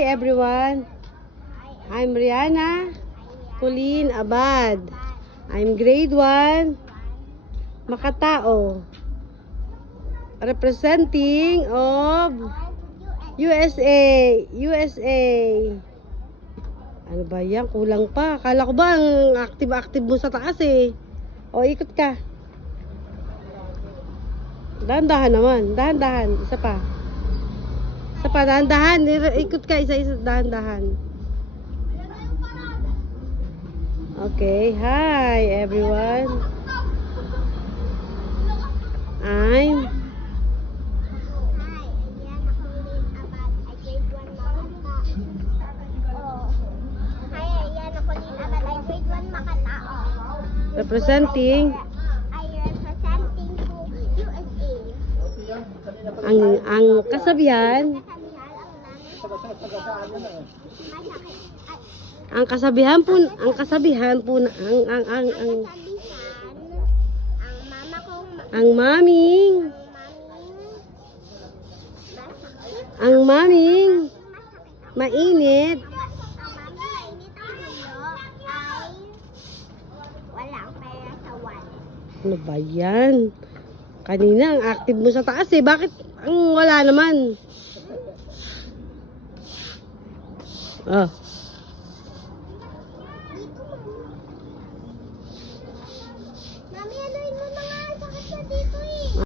Hi everyone. I'm Rihanna Colleen Abad. I'm grade 1 Makatao. Representing of USA. Ano ba yan? Kulang pa. Kala ko ba ang active mo sa taas eh. O, ikot ka. Dahan-dahan naman. Dahan-dahan. Isa pa. Isa pa. Dahan-dahan. Ikot ka. Isa-isa. Dahan-dahan. Okay. Hi, everyone. I'm representing USA. Ang kasabihan po ang maming mainit ano ba yan? Kanina ang active mo sa taas eh. Bakit ang wala naman? Oh.